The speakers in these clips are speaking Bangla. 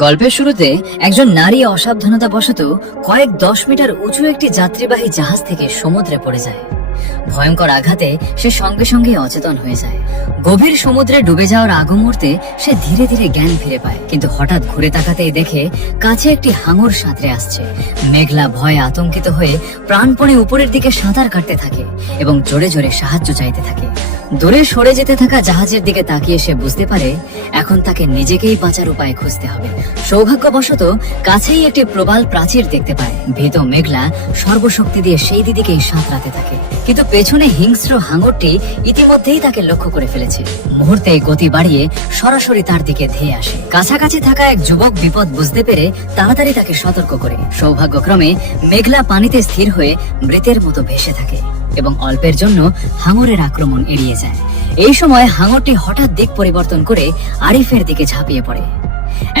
গল্পের শুরুতে একজন নারী অসাবধানতাবশত কয়েক 10 মিটার উঁচু একটি যাত্রীবাহী জাহাজ থেকে সমুদ্রে পড়ে যায়। ভয়ঙ্কর আঘাতে সে সঙ্গে সঙ্গে অচেতন হয়ে যায়। গভীর সমুদ্রে ডুবে যাওয়ার আগ মুহূর্তে সে ধীরে ধীরে জ্ঞান ফিরে পায়, কিন্তু হঠাৎ ঘুরে তাকাতেই দেখে কাছে একটি হাঙর সাঁতরে আসছে। মেঘলা ভয়ে আতঙ্কিত হয়ে প্রাণপণে উপরের দিকে সাঁতার কাটতে থাকে এবং জোরে জোরে সাহায্য চাইতে থাকে। দূরে সরে যেতে থাকা জাহাজের দিকে তাকিয়ে সে বুঝতে পারে এখন তাকে নিজেকেই বাঁচার উপায় খুঁজতে হবে। সৌভাগ্যবশত কাছেই একটি প্রবাল প্রাচীর দেখতে পায়। ভীত মেঘলা সর্বশক্তি দিয়ে সেই দিকেই সাঁতরাতে থাকে, কিন্তু পেছনে হিংস্র হাঙরটি ইতিমধ্যেই তাকে লক্ষ্য করে ফেলেছে। মুহূর্তে গতি বাড়িয়ে সরাসরি তার দিকে ধেয়ে আসে। কাছাকাছি থাকা এক যুবক বিপদ বুঝতে পেরে তাড়াতাড়ি তাকে সতর্ক করে। সৌভাগ্যক্রমে মেঘলা পানিতে স্থির হয়ে মৃতের মতো ভেসে থাকে এবং অল্পের জন্য হাঙরের আক্রমণ এড়িয়ে যায়। এই সময় হাঙরটি হঠাৎ দিক পরিবর্তন করে আরিফের দিকে ঝাঁপিয়ে পড়ে।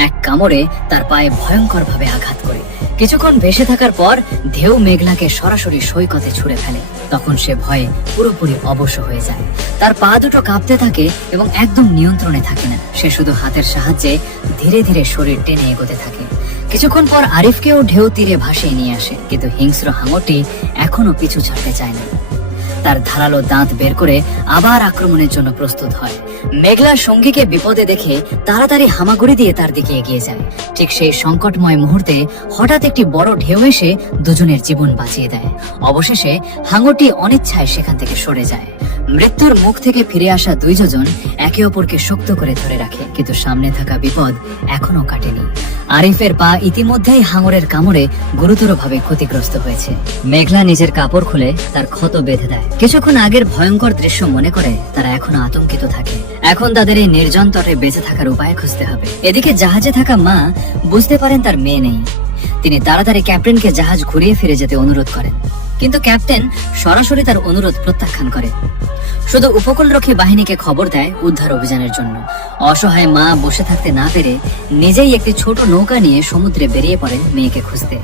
এক কামড়ে তার পায়ে ভয়ঙ্কর ভাবে আঘাত করে। কিছুক্ষণ ভেসে থাকার পর ঢেউ মেঘলাকে সরাসরি সৈকতে ছুঁড়ে ফেলে। তখন সে ভয়ে পুরোপুরি অবশ হয়ে যায়। তার পা দুটো কাঁপতে থাকে এবং একদম নিয়ন্ত্রণে থাকে না। সে শুধু হাতের সাহায্যে ধীরে ধীরে শরীর টেনে এগোতে থাকে। কিছুক্ষণ পর আরিফকেও ঢেউ তীরে ভাসিয়ে নিয়ে আসে, কিন্তু হিংস্র হাঙরটি এখনো পিছু ছাড়তে চায় না। তার ধারালো দাঁত বের করে আবার আক্রমণের জন্য প্রস্তুত হয়। মেঘলার সঙ্গীকে বিপদে দেখে তাড়াতাড়ি হামাগুড়ি দিয়ে তার দিকে এগিয়ে যায়। ঠিক সেই সংকটময় মুহূর্তে হঠাৎ একটি বড় ঢেউ এসে দুজনের জীবন বাঁচিয়ে দেয়। অবশেষে হাঙরটি অনিচ্ছায় সেখান থেকে সরে যায়। মৃত্যুর মুখ থেকে ফিরে আসা দুইজন একে অপরকে শক্ত করে ধরে রাখে, কিন্তু সামনে থাকা বিপদ এখনো কাটেনি। আরিফের পা ইতিমধ্যেই হাঙরের কামড়ে গুরুতরভাবে ক্ষতিগ্রস্ত হয়েছে। মেঘলা নিজের কাপড় খুলে তার ক্ষত বেঁধে দেয়। কিছুক্ষণ আগের ভয়ঙ্কর দৃশ্য মনে করে তারা এখনো আতঙ্কিত থাকে। এখন তাদের এই নির্জন তটে বেঁচে থাকার উপায় খুঁজতে হবে। এদিকে জাহাজে থাকা মা বুঝতে পারেন তার মেয়ে নেই। তিনি তাড়াতাড়ি ক্যাপ্টেনকে জাহাজ ঘুরিয়ে ফিরে যেতে অনুরোধ করেন, কিন্তু ক্যাপ্টেন সরাসরি তার অনুরোধ প্রত্যাখ্যান করে। শুধু উপকূলরক্ষী বাহিনীকে খবর দেয় উদ্ধার অভিযানের জন্য। অসহায় মা বসে থাকতে না পেরে নিজেই একটি ছোট নৌকা নিয়ে সমুদ্রে বেরিয়ে পড়েন মেয়েকে খুঁজতে।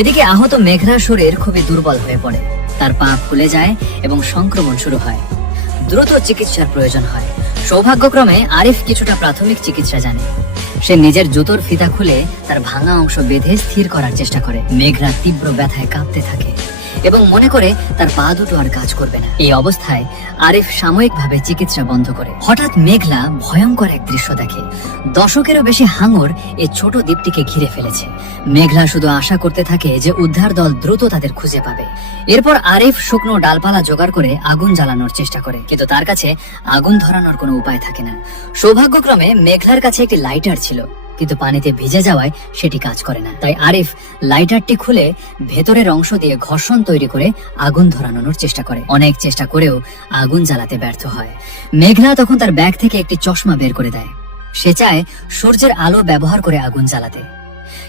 এদিকে আহত মেঘলার শরীর খুবই দুর্বল হয়ে পড়ে। তার পা ফুলে যায় এবং সংক্রমণ শুরু হয়। দ্রুত চিকিৎসার প্রয়োজন হয়। সৌভাগ্যক্রমে আরিফ কিছুটা প্রাথমিক চিকিৎসা জানে। সে নিজের জুতোর ফিতা খুলে তার ভাঙা অংশ বেঁধে স্থির করার চেষ্টা করে। মেঘলা তীব্র ব্যথায় কাঁপতে থাকে এবং মনে করে তার পা দুটো আর কাজ করবে না। এই অবস্থায় আরিফ সাময়িকভাবে চিকিৎসা বন্ধ করে। হঠাৎ মেঘলা ভয়ঙ্কর এক দৃশ্য দেখে। 10-এরও বেশি হাঙর এই ছোট দ্বীপটিকে ঘিরে ফেলেছে। মেঘলা শুধু আশা করতে থাকে যে উদ্ধার দল দ্রুত তাদের খুঁজে পাবে। এরপর আরিফ শুকনো ডালপালা জোগাড় করে আগুন জ্বালানোর চেষ্টা করে, কিন্তু তার কাছে আগুন ধরানোর কোনো উপায় থাকে না। সৌভাগ্যক্রমে মেঘলার কাছে একটি লাইটার ছিল, কিন্তু পানিতে ভিজে যাওয়ায় সেটি কাজ করে না। তাই আরিফ লাইটারটি খুলে ভেতরের অংশ দিয়ে ঘর্ষণ তৈরি করে আগুন ধরানোর চেষ্টা করে। অনেক চেষ্টা করেও আগুন জ্বালাতে ব্যর্থ হয়। মেঘলা তখন তার ব্যাগ থেকে একটি চশমা বের করে দেয়। সে চায় সূর্যের আলো ব্যবহার করে আগুন জ্বালাতে,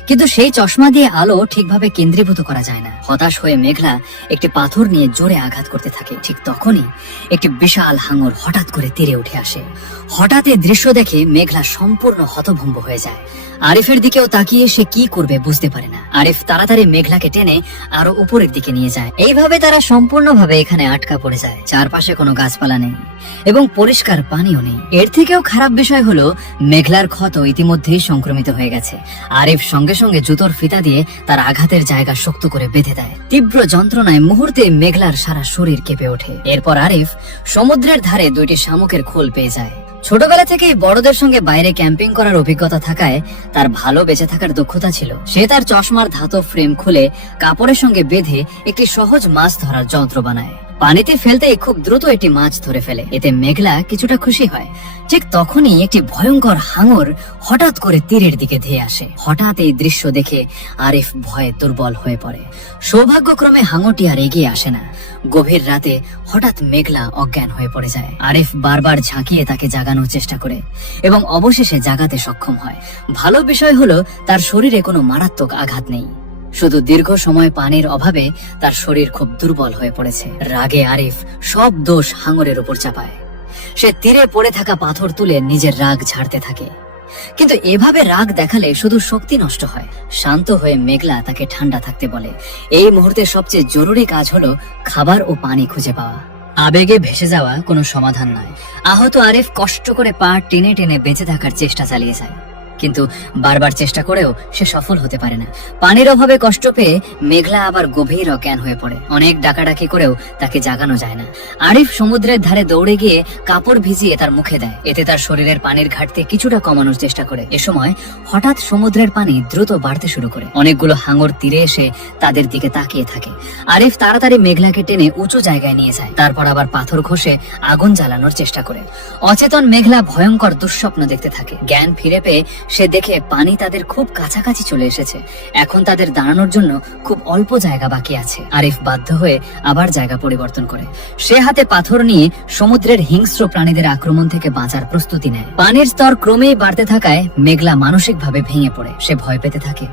কিন্তু সেই চশমা দিয়ে আলো ঠিকভাবে কেন্দ্রীভূত করা যায় না। হতাশ হয়ে মেঘলা একটি পাথর নিয়ে জোরে আঘাত করতে থাকে। ঠিক তখনই একটি বিশাল হাঙর হঠাৎ করে তীরে উঠে আসে। হঠাৎ এই দৃশ্য দেখে মেঘলা সম্পূর্ণ হতভম্ব হয়ে যায়। আরিফের দিকেও তাকিয়ে সে কি করবে বুঝতে পারে না। আরিফ তাড়াতাড়ি মেঘলাকে টেনে আরো উপরের দিকে নিয়ে যায়। এইভাবে তারা সম্পূর্ণভাবে এখানে আটকা পড়ে যায়। চারপাশে কোনো গাছপালা নেই এবং পরিষ্কার পানিও নেই। এর থেকেও খারাপ বিষয় হলো মেঘলার ক্ষত ইতিমধ্যেই সংক্রমিত হয়ে গেছে। আরিফ সঙ্গে সঙ্গে জুতোর ফিতা দিয়ে তার আঘাতের জায়গা শক্ত করে বেঁধে দেয়। তীব্র যন্ত্রণায় মুহূর্তে মেঘলার সারা শরীর কেঁপে ওঠে। এরপর আরিফ সমুদ্রের ধারে 2টি শামুকের খোল পেয়ে যায়। ছোটবেলা থেকেই বড়দের সঙ্গে বাইরে ক্যাম্পিং করার অভিজ্ঞতা থাকায় তার ভালো বেঁচে থাকার দক্ষতা ছিল। সে তার চশমার ধাতব ফ্রেম খুলে কাপড়ের সঙ্গে বেঁধে একটি সহজ মাছ ধরার যন্ত্র বানায়। পানিতে ফেলতেই খুব দ্রুত একটি মাছ ধরে ফেলে। এতে মেঘলা কিছুটা খুশি হয়। ঠিক তখনই একটি ভয়ঙ্কর হাঙর হঠাৎ করে তীরের দিকে ধেয়ে আসে। হঠাৎ এই দৃশ্য দেখে আরিফ ভয়ে দুর্বল হয়ে পড়ে। সৌভাগ্যক্রমে হাঙরটি আর এগিয়ে আসে না। গভীর রাতে হঠাৎ মেঘলা অজ্ঞান হয়ে পড়ে যায়। আরিফ বারবার ঝাঁকিয়ে তাকে জাগানোর চেষ্টা করে এবং অবশেষে জাগাতে সক্ষম হয়। ভালো বিষয় হলো তার শরীরে কোনো মারাত্মক আঘাত নেই। শুধু দীর্ঘ সময় পানির অভাবে তার শরীর খুব দুর্বল হয়ে পড়েছে। রাগে আরিফ সব দোষ হাঙরের উপর চাপায়। সে তীরে পড়ে থাকা পাথর তুলে নিজের রাগ ঝাড়তে থাকে, কিন্তু এভাবে রাগ দেখালে শুধু শক্তি নষ্ট হয়। শান্ত হয়ে মেঘলা তাকে ঠান্ডা থাকতে বলে। এই মুহূর্তে সবচেয়ে জরুরি কাজ হলো খাবার ও পানি খুঁজে পাওয়া। আবেগে ভেসে যাওয়া কোনো সমাধান নয়। আহত আরিফ কষ্ট করে পা টেনে টেনে বেঁচে থাকার চেষ্টা চালিয়ে যায়, কিন্তু বারবার চেষ্টা করেও সে সফল হতে পারে না। পানির অভাবে কষ্ট পেয়ে মেঘলা আবার গভীর অজ্ঞান হয়ে পড়ে। অনেক ডাকাডাকি করেও তাকে জাগানো যায় না। আরিফ সমুদ্রের ধারে দৌড়ে গিয়ে কাপড় ভিজিয়ে তার মুখে দেয়, এতে তার শরীরের পানির ঘাটতি কিছুটা কমানোর চেষ্টা করে। এ সময় হঠাৎ সমুদ্রের পানি দ্রুত বাড়তে শুরু করে। অনেকগুলো হাঙর তীরে এসে তাদের দিকে তাকিয়ে থাকে। আরিফ তাড়াতাড়ি মেঘলাকে টেনে উঁচু জায়গায় নিয়ে যায়, তারপর আবার পাথর ঘষে আগুন জ্বালানোর চেষ্টা করে। অচেতন মেঘলা ভয়ঙ্কর দুঃস্বপ্ন দেখতে থাকে। জ্ঞান ফিরে পেয়ে সে দেখে পানি তাদের খুব কাছাকাছি চলে এসেছে। এখন তাদের দাঁড়ানোর জন্য খুব অল্প জায়গা বাকি আছে। আরিফ বাধ্য হয়ে আবার জায়গা পরিবর্তন করে। সে হাতে পাথর নিয়ে সমুদ্রের হিংস্র প্রাণীদের আক্রমণ থেকে বাঁচার প্রস্তুতি নেয়। পানির স্তর ক্রমেই বাড়তে থাকায় মেঘলা মানসিকভাবে ভেঙে পড়ে। সে ভয় পেতে থাকে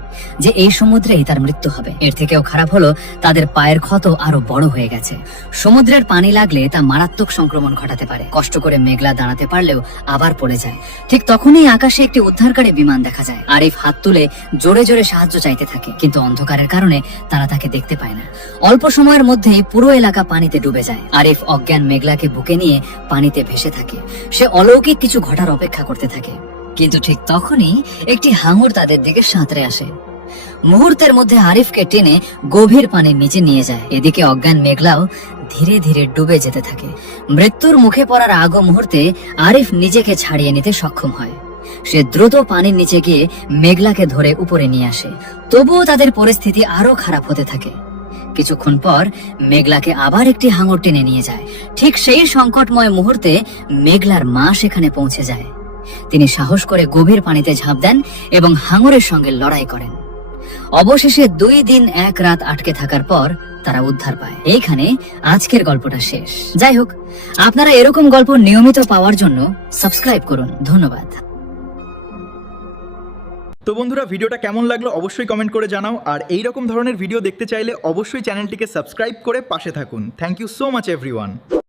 যে এই সমুদ্রেই তার মৃত্যু হবে। এর থেকেও খারাপ হলো তাদের পায়ের ক্ষত আরো বড় হয়ে গেছে। সমুদ্রের পানি লাগলে তা মারাত্মক সংক্রমণ ঘটাতে পারে। কষ্ট করে মেঘলা দাঁড়াতে পারলেও আবার পড়ে যায়। ঠিক তখনই আকাশে একটি উদ্ধারকারী বিমান দেখা যায়। আরিফ হাত তুলে জোরে জোরে সাহায্য চাইতে থাকে, কিন্তু অন্ধকারের কারণে তারা তাকে দেখতে পায় না। অল্প সময়ের মধ্যেই পুরো এলাকা পানিতে ডুবে যায়। আরিফ অজ্ঞান মেঘলাকে বুকে নিয়ে পানিতে ভেসে থাকে। সে অলৌকিক কিছু ঘটার অপেক্ষা করতে থাকে, কিন্তু ঠিক তখনই একটি হাঙর তাদের দিকে সাঁতরে আসে। মুহূর্তের মধ্যে আরিফকে টেনে গভীর পানির নিচে নিয়ে যায়। এদিকে অজ্ঞান মেঘলাও ধীরে ধীরে ডুবে যেতে থাকে। মৃত্যুর মুখে পড়ার আগ মুহূর্তে আরিফ নিজেকে ছাড়িয়ে নিতে সক্ষম হয়। সে দ্রুত পানির নিচে গিয়ে মেঘলাকে ধরে উপরে নিয়ে আসে। তবুও তাদের পরিস্থিতি আরো খারাপ হতে থাকে। কিছুক্ষণ পর মেঘলাকে আবার একটি হাঙর টেনে নিয়ে যায়। ঠিক সেই সংকটময় মুহূর্তে মেঘলার মা সেখানে পৌঁছে যায়। তিনি সাহস করে গভীর পানিতে ঝাঁপ দেন এবং হাঙরের সঙ্গে লড়াই করেন। অবশেষে 2 দিন 1 রাত আটকে থাকার পর তারা উদ্ধার পায়। এইখানে আজকের গল্পটা শেষ। যাই হোক, আপনারা এরকম গল্প নিয়মিত পাওয়ার জন্য সাবস্ক্রাইব করুন। ধন্যবাদ। তো বন্ধুরা, ভিডিওটা কেমন লাগলো অবশ্যই কমেন্ট করে জানাও। আর এই রকম ধরনের ভিডিও দেখতে চাইলে অবশ্যই চ্যানেলটিকে সাবস্ক্রাইব করে পাশে থাকুন। Thank you so much everyone.